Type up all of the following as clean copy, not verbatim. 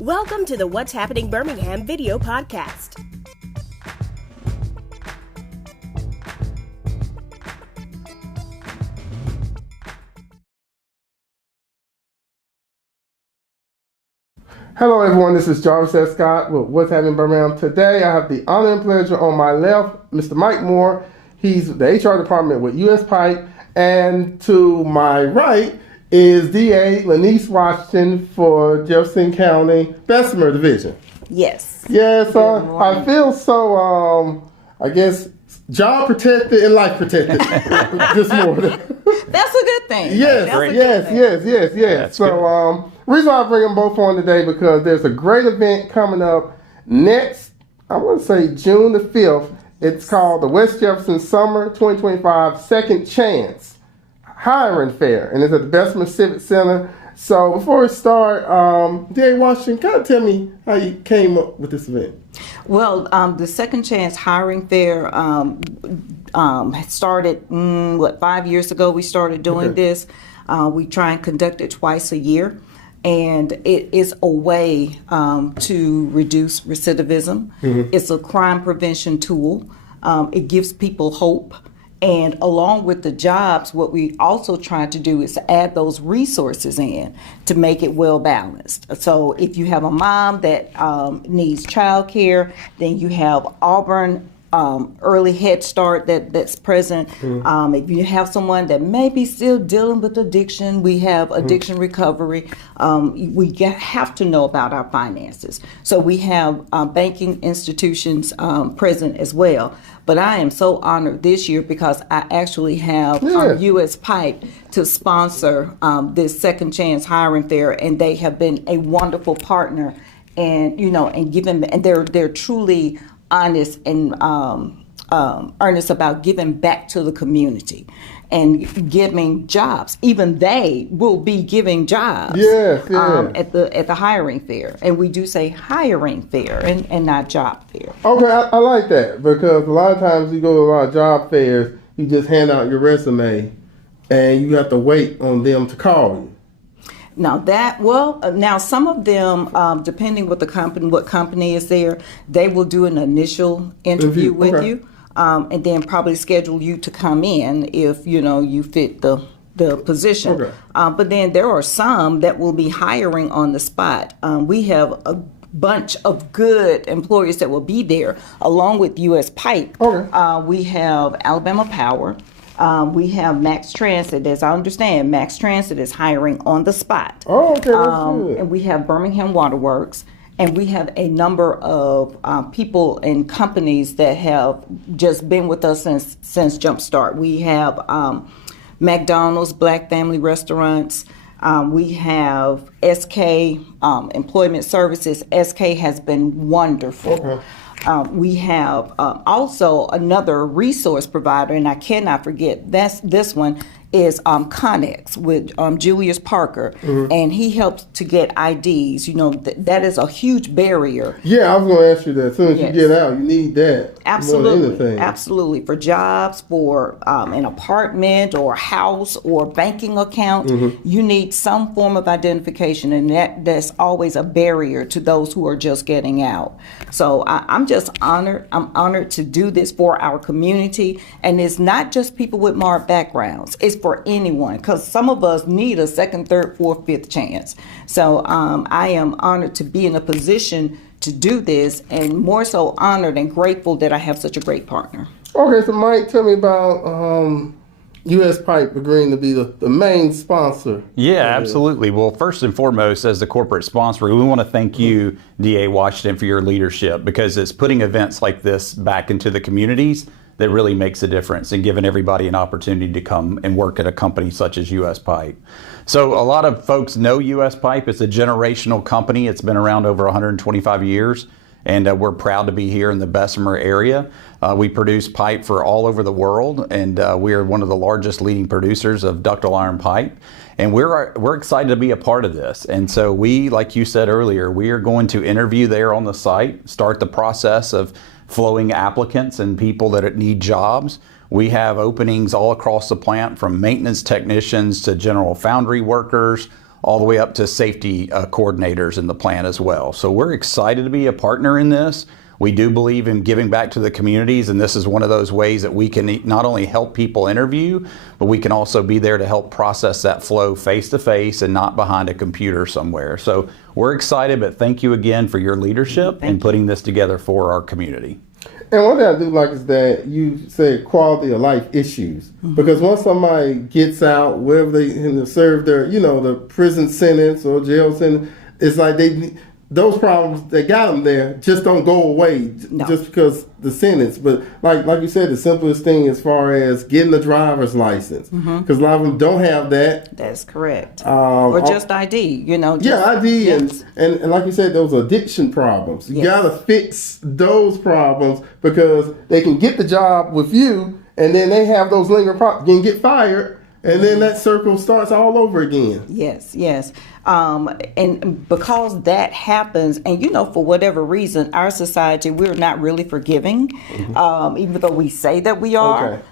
Welcome to the What's Happening Birmingham video podcast. Hello everyone, this is Jarvis S. Scott with What's Happening Birmingham. Today I have the honor and pleasure on my left, Mr. Mike Moore. He's the HR department with US Pipe. And to my right is DA Lanice Washington for Jefferson County Bessemer Division. Yes. Yes, I feel so, I guess, job protected and life protected this morning. That's a good thing. Yes. So, reason why I bring them both on today because there's a great event coming up next, I want to say June the 5th. It's called the West Jefferson Summer 2025 Second Chance Hiring Fair, and it's at the Bessemer Civic Center. So before we start, DA Washington, kind of tell me how you came up with this event. Well, the Second Chance Hiring Fair started, 5 years ago we started doing this. We try and conduct it twice a year. And it is a way to reduce recidivism. Mm-hmm. It's a crime prevention tool. It gives people hope. And along with the jobs, what we also try to do is add those resources in to make it well balanced. So if you have a mom that needs childcare, then you have Auburn early Head Start that's present. Mm-hmm. If you have someone that may be still dealing with addiction, we have addiction recovery. We have to know about our finances. So we have banking institutions present as well. But I am so honored this year because I actually have US Pipe to sponsor this Second Chance Hiring Fair, and they have been a wonderful partner, and they're truly honest and earnest about giving back to the community and giving jobs. Even they will be giving jobs at the hiring fair. And we do say hiring fair and not job fair. Okay, I like that because a lot of times you go to a lot of job fairs, you just hand out your resume and you have to wait on them to call you. Now some of them, depending what company is there, they will do an initial interview with you. And then probably schedule you to come in if you fit the position. Okay. But then there are some that will be hiring on the spot. We have a bunch of good employers that will be there along with US Pipe. Okay. We have Alabama Power. We have Max Transit. As I understand, Max Transit is hiring on the spot. Oh, okay, that's good. And we have Birmingham Waterworks. And we have a number of people and companies that have just been with us since Jumpstart. We have McDonald's, Black Family Restaurants. We have SK Employment Services. SK has been wonderful. Okay. We have also another resource provider, and I cannot forget this one is Connex with Julius Parker, and he helps to get IDs. That is a huge barrier. Yeah, I was going to ask you that. As soon as you get out, you need that. Absolutely. For jobs, for an apartment or house or banking account, you need some form of identification, and that's always a barrier to those who are just getting out. So I'm just honored. I'm honored to do this for our community, and it's not just people with marked backgrounds. It's for anyone, because some of us need a second, third, fourth, fifth chance. So I am honored to be in a position to do this, and more so honored and grateful that I have such a great partner. Okay, so Mike, tell me about US Pipe agreeing to be the main sponsor. Yeah, absolutely. Well, first and foremost, as the corporate sponsor, we want to thank you, DA Washington, for your leadership, because it's putting events like this back into the communities that really makes a difference and giving everybody an opportunity to come and work at a company such as US Pipe. So a lot of folks know US Pipe. It's a generational company. It's been around over 125 years, and we're proud to be here in the Bessemer area. We produce pipe for all over the world, and we are one of the largest leading producers of ductile iron pipe. And we're excited to be a part of this. And so we, like you said earlier, we are going to interview there on the site, start the process of flowing applicants and people that need jobs. We have openings all across the plant, from maintenance technicians to general foundry workers, all the way up to safety coordinators in the plant as well. So we're excited to be a partner in this. We do believe in giving back to the communities, and this is one of those ways that we can not only help people interview, but we can also be there to help process that flow face to face and not behind a computer somewhere. So we're excited, but thank you again for your leadership in putting this together for our community. And one thing I do like is that you say quality of life issues. Because once somebody gets out, wherever they serve their, the prison sentence or jail sentence, it's like those problems that got them there just don't go away just because the sentence. But like you said, the simplest thing as far as getting a driver's license, because a lot of them don't have that. That's correct. Or just ID, ID, yes. and like you said, those addiction problems. You got to fix those problems because they can get the job with you, and then they have those lingering problems. You can get fired. And then that circle starts all over again. Yes. And because that happens, and for whatever reason, our society, we're not really forgiving, even though we say that we are. Okay.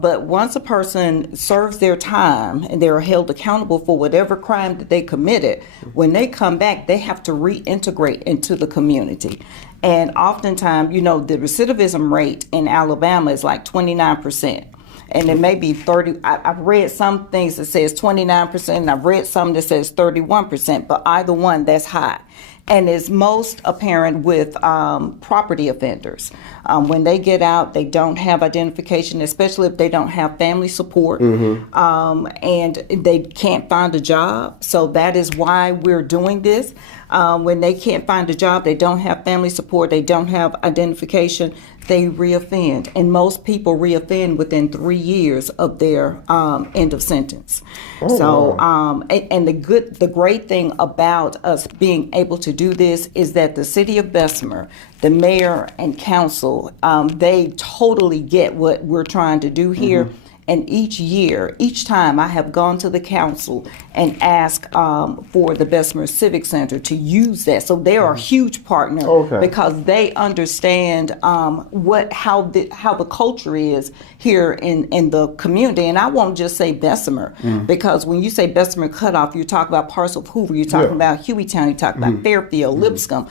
But once a person serves their time and they're held accountable for whatever crime that they committed, when they come back, they have to reintegrate into the community. And oftentimes, the recidivism rate in Alabama is like 29%. And it may be 30. I've read some things that says 29%, and I've read some that says 31%, but either one, that's high. And it's most apparent with property offenders. When they get out, they don't have identification, especially if they don't have family support, and they can't find a job. So that is why we're doing this. When they can't find a job, they don't have family support, they don't have identification, they reoffend. And most people reoffend within 3 years of their end of sentence. And the great thing about us being able to do this is that the city of Bessemer, the mayor and council, they totally get what we're trying to do here. And each time I have gone to the council and asked for the Bessemer Civic Center to use that. So they are a huge partner because they understand how the culture is here in the community. And I won't just say Bessemer, because when you say Bessemer Cutoff, you're talking about Parcel of Hoover, you're talking about Hueytown, you're talking about Fairfield, Lipscomb,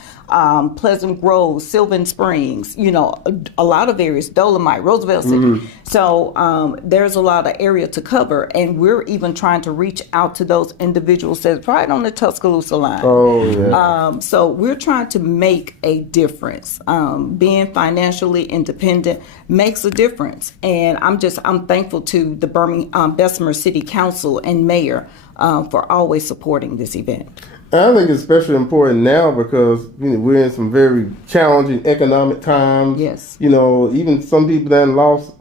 Pleasant Grove, Sylvan Springs, a lot of areas, Dolomite, Roosevelt City. So there's a lot of area to cover, and we're even trying to reach out to those individuals that's right on the Tuscaloosa line. So we're trying to make a difference. Being financially independent makes a difference, and I'm thankful to the Bessemer City Council and Mayor for always supporting this event. I think it's especially important now because we're in some very challenging economic times. Yes. Even some people that lost,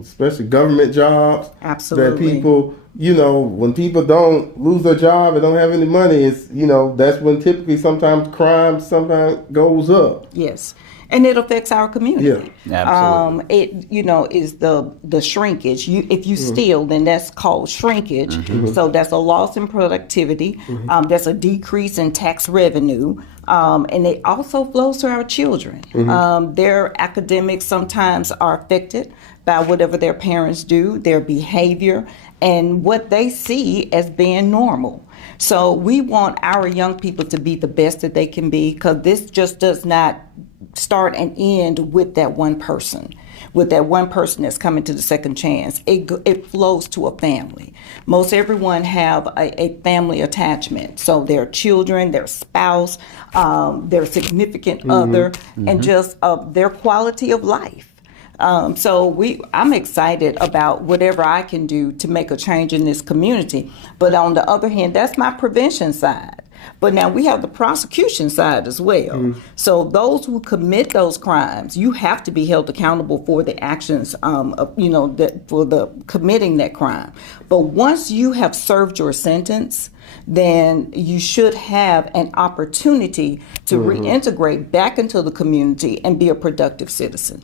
especially government jobs. Absolutely. That people, when people don't lose their job and don't have any money, it's that's when typically sometimes crime goes up. Yes. And it affects our community. Yeah, absolutely. It is the shrinkage. If you steal, then that's called shrinkage. So that's a loss in productivity. That's a decrease in tax revenue. And it also flows to our children. Their academics sometimes are affected by whatever their parents do, their behavior, and what they see as being normal. So we want our young people to be the best that they can be, because this just does not start and end with that one person. With that one person that's coming to the second chance, it flows to a family. Most everyone have a family attachment. So their children, their spouse, their significant other, and just their quality of life. I'm excited about whatever I can do to make a change in this community. But on the other hand, that's my prevention side. But now we have the prosecution side as well. So those who commit those crimes, you have to be held accountable for the actions, for the committing that crime. But once you have served your sentence, then you should have an opportunity to reintegrate back into the community and be a productive citizen.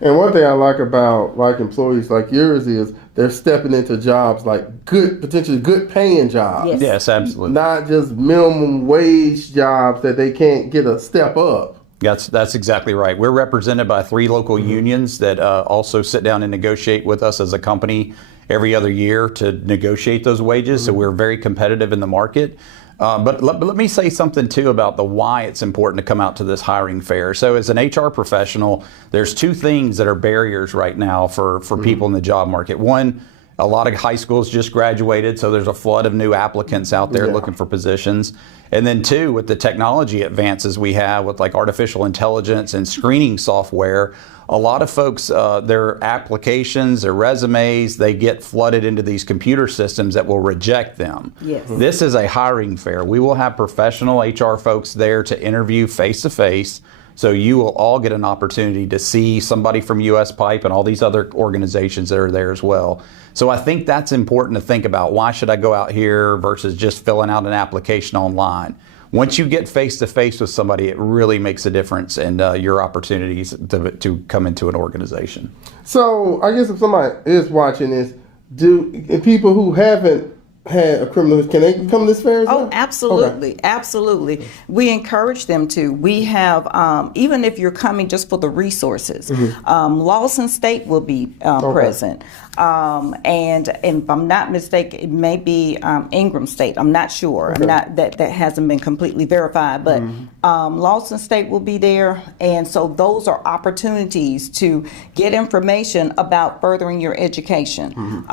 And one thing I like about employees like yours is they're stepping into jobs like potentially good paying jobs. Yes, absolutely. Not just minimum wage jobs that they can't get a step up. That's exactly right. We're represented by 3 local unions that also sit down and negotiate with us as a company. every other year to negotiate those wages. So we're very competitive in the market. But let me say something too about the why it's important to come out to this hiring fair. So as an HR professional, there's two things that are barriers right now for people in the job market. One, a lot of high schools just graduated, so there's a flood of new applicants out there looking for positions. And then two, with the technology advances we have with like artificial intelligence and screening software, a lot of folks, their applications, their resumes, they get flooded into these computer systems that will reject them. Yes. This is a hiring fair. We will have professional HR folks there to interview face to face. So you will all get an opportunity to see somebody from US Pipe and all these other organizations that are there as well. So I think that's important to think about. Why should I go out here versus just filling out an application online? Once you get face-to-face with somebody, it really makes a difference in your opportunities to come into an organization. So I guess if somebody is watching this, if people who haven't had a criminal history, can they come to this fair as well? Oh, absolutely. Okay. Absolutely. We encourage them to. We have, even if you're coming just for the resources, Lawson State will be present. And if I'm not mistaken, it may be Ingram State. I'm not sure. Okay. I'm not that hasn't been completely verified, but Lawson State will be there, and so those are opportunities to get information about furthering your education.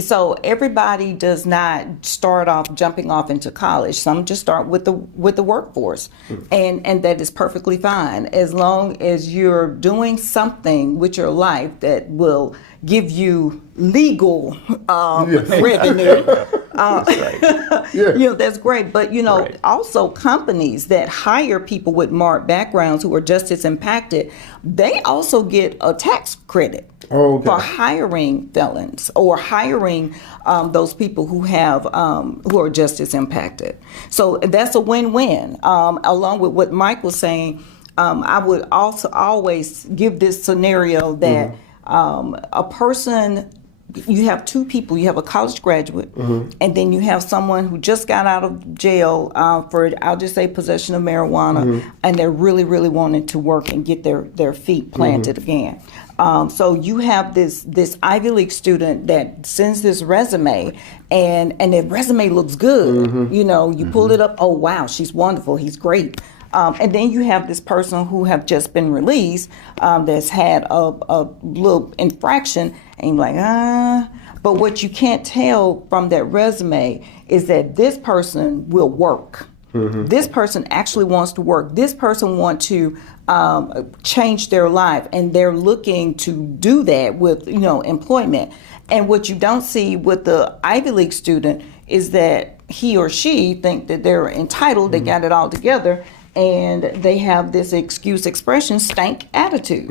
So everybody does not start off jumping off into college. Some just start with the workforce, and that is perfectly fine as long as you're doing something with your life that will give you legal revenue. That's great. But, also companies that hire people with marked backgrounds who are justice impacted, they also get a tax credit for hiring felons or hiring those people who are justice impacted. So that's a win-win. Along with what Mike was saying, I would also always give this scenario that a person, you have two people. You have a college graduate, and then you have someone who just got out of jail for, I'll just say, possession of marijuana, and they're really, really wanting to work and get their feet planted again. So you have this Ivy League student that sends this resume, and the resume looks good. You pull it up. Oh wow, she's wonderful. He's great. And then you have this person who have just been released that's had a little infraction, and you're like, But what you can't tell from that resume is that this person will work. This person actually wants to work. This person wants to change their life, and they're looking to do that with employment. And what you don't see with the Ivy League student is that he or she think that they're entitled, they got it all together, and they have this expression, stank attitude.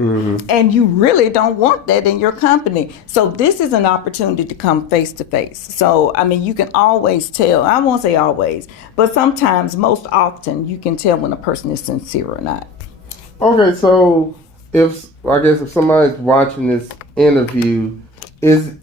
And you really don't want that in your company. So this is an opportunity to come face to face. So, you can always tell, I won't say always, but sometimes, most often, you can tell when a person is sincere or not. Okay, so if somebody's watching this interview,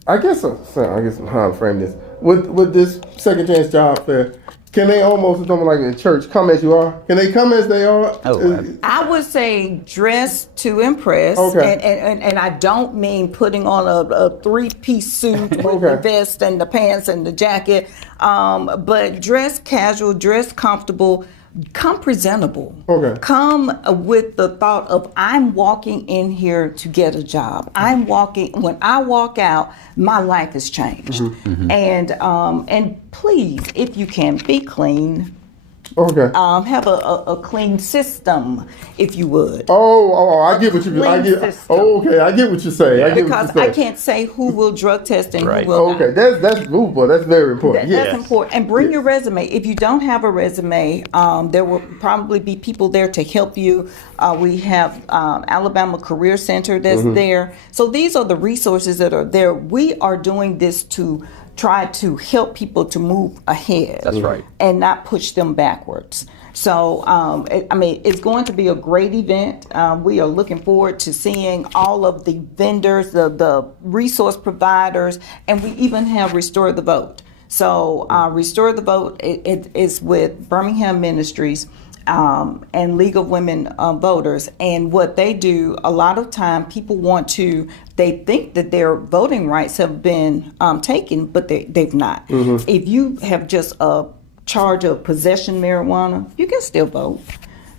I guess how to frame this. With this second chance job fair, can they almost, like in church, come as you are? Can they come as they are? I would say dress to impress. Okay. And I don't mean putting on a three-piece suit with the vest and the pants and the jacket. But dress casual, dress comfortable, come presentable. Okay. Come with the thought of, I'm walking in here to get a job. When I walk out, my life has changed. And please, if you can, be clean. Okay. Have a clean system, if you would. I get what you mean. I get what you're saying. Because I can't say who will drug test and who will not. That's very important. That's important. And bring your resume. If you don't have a resume, there will probably be people there to help you. We have Alabama Career Center that's there. So these are the resources that are there. We are doing this to try to help people to move ahead. That's right. And not push them backwards. So, it's going to be a great event. We are looking forward to seeing all of the vendors, the resource providers, and we even have Restore the Vote. So, Restore the Vote, it is with Birmingham Ministries. and League of Women Voters. And what they do, a lot of time people they think that their voting rights have been taken, but they've not. If you have just a charge of possession marijuana, you can still vote.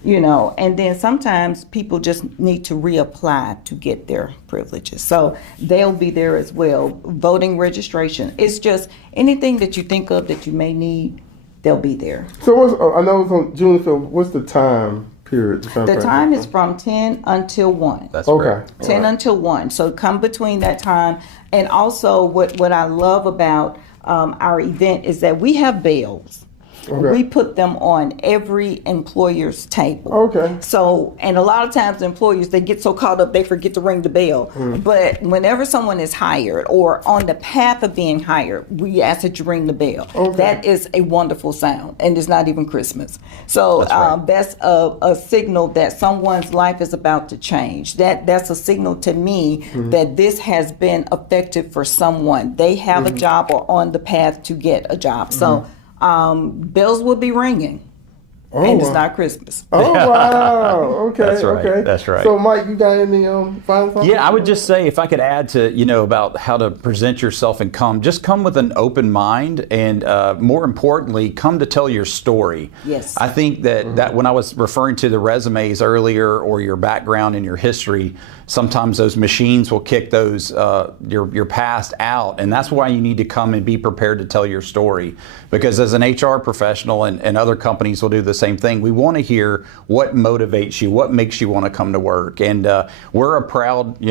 And then sometimes people just need to reapply to get their privileges. So they'll be there as well. Voting registration. It's just anything that you think of that you may need, they'll be there. So I know it's on June 5th. What's the time period? The time is from 10 until 1. That's okay. 10 until 1. So come between that time. And also what I love about our event is that we have bells. Okay. We put them on every employer's table. Okay. So, and a lot of times employers, they get so caught up, they forget to ring the bell. But whenever someone is hired or on the path of being hired, we ask that you ring the bell. Okay. That is a wonderful sound, and it's not even Christmas. So that's a signal that someone's life is about to change. That's a signal to me that this has been effective for someone. They have a job or on the path to get a job. So bells will be ringing, and it's not Christmas. Oh, wow. Okay. That's right. Okay. That's right. So, Mike, you got any final thoughts? Yeah, I would just say, if I could add to, about how to present yourself and just come with an open mind, and more importantly, come to tell your story. Yes. I think that when I was referring to the resumes earlier, or your background and your history, sometimes those machines will kick those your past out, and that's why you need to come and be prepared to tell your story. Because as an HR professional, and other companies will do the same thing, we want to hear what motivates you, what makes you want to come to work. And we're a proud,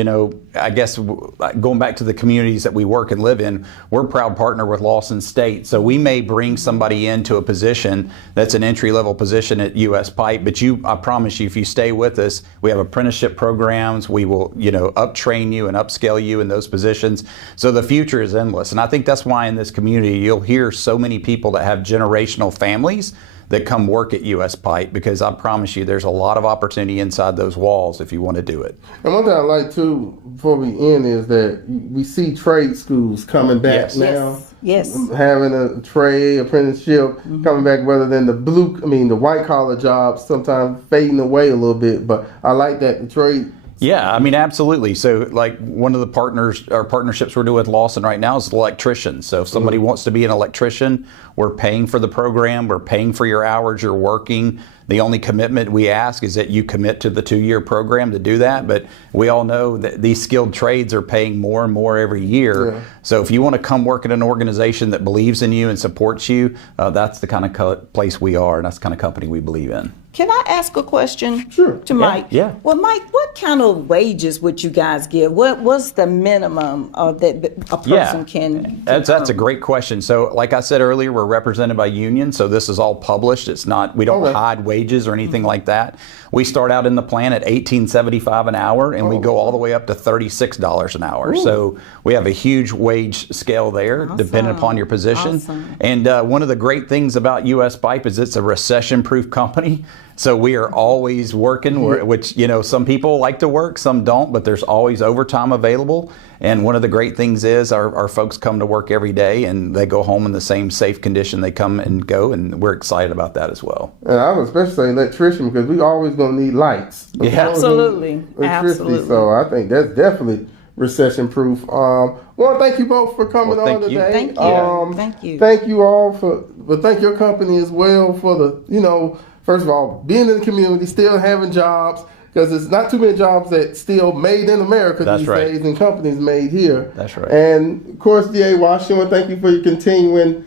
I guess, going back to the communities that we work and live in, we're a proud partner with Lawson State. So we may bring somebody into a position that's an entry-level position at U.S. Pipe, but I promise you, if you stay with us, we have apprenticeship programs. We will, up-train you and upscale you in those positions. So the future is endless. And I think that's why in this community, you'll hear so many people that have generational families that come work at U.S. Pipe, because I promise you there's a lot of opportunity inside those walls if you want to do it. And one thing I like too, before we end, is that we see trade schools coming back now. Yes. Having a trade apprenticeship coming back, rather than the white collar jobs sometimes fading away a little bit. But I like that the trade. Yeah, absolutely. So, like, one of the partnerships we're doing with Lawson right now is electricians. So if somebody wants to be an electrician, we're paying for the program, we're paying for your hours you're working. The only commitment we ask is that you commit to the 2-year program to do that. But we all know that these skilled trades are paying more and more every year. Yeah. So if you want to come work at an organization that believes in you and supports you, that's the kind of place we are, and that's the kind of company we believe in. Can I ask a question to Mike? Yeah. Well, Mike, what kind of wages would you guys give? What's the minimum that a person can? That's a great question. So, like I said earlier, we're represented by union, so this is all published. It's not, we don't hide wages or anything like that. We start out in the plan at $18.75 an hour, and we go all the way up to $36 an hour. Ooh. So we have a huge wage scale there, depending upon your position. Awesome. And one of the great things about U.S. Pipe is it's a recession-proof company. So we are always working, which, some people like to work, some don't, but there's always overtime available. And one of the great things is our folks come to work every day, and they go home in the same safe condition they come and go, and we're excited about that as well. And I would especially say electrician, because we always going to need lights. Yeah, absolutely. Absolutely. So I think that's definitely recession proof. Well, thank you both for coming on today. Thank you. Thank you. Thank you all but thank your company as well for the, first of all, being in the community, still having jobs, because there's not too many jobs that still made in America these days, and companies made here. That's right. And of course, DA Washington, thank you for your continuing,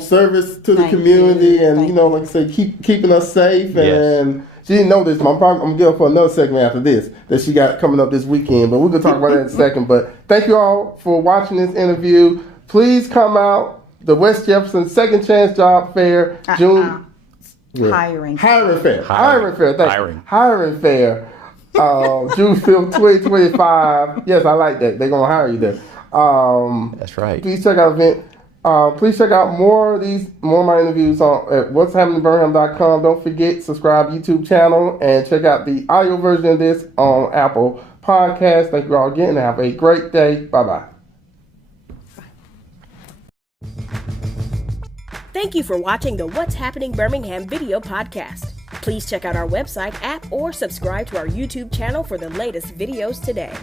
service to the community, and like I said, keeping us safe. Yes. And she didn't know this, but I'm gonna give her for another segment after this that she got coming up this weekend. But we're gonna talk about that in a second. But thank you all for watching this interview. Please come out the West Jefferson Second Chance Job Fair, June. Hiring fair. Thank Hiring. you. Hiring fair. June 5th, 2025. Yes, I like that. They're gonna hire you there. That's right. Please check out event. Please check out more of my interviews at what'shappeningbirmingham.com. Don't forget, subscribe YouTube channel and check out the audio version of this on Apple Podcasts. Thank you all again, and have a great day. Bye-bye. Thank you for watching the What's Happening Birmingham video podcast. Please check out our website, app, or subscribe to our YouTube channel for the latest videos today.